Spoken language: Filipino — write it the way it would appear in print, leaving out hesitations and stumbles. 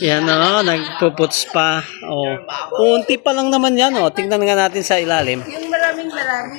Yan o, nagpuputs pa. O, unti pa lang naman yan o. Tingnan nga natin sa ilalim. Yung maraming marami.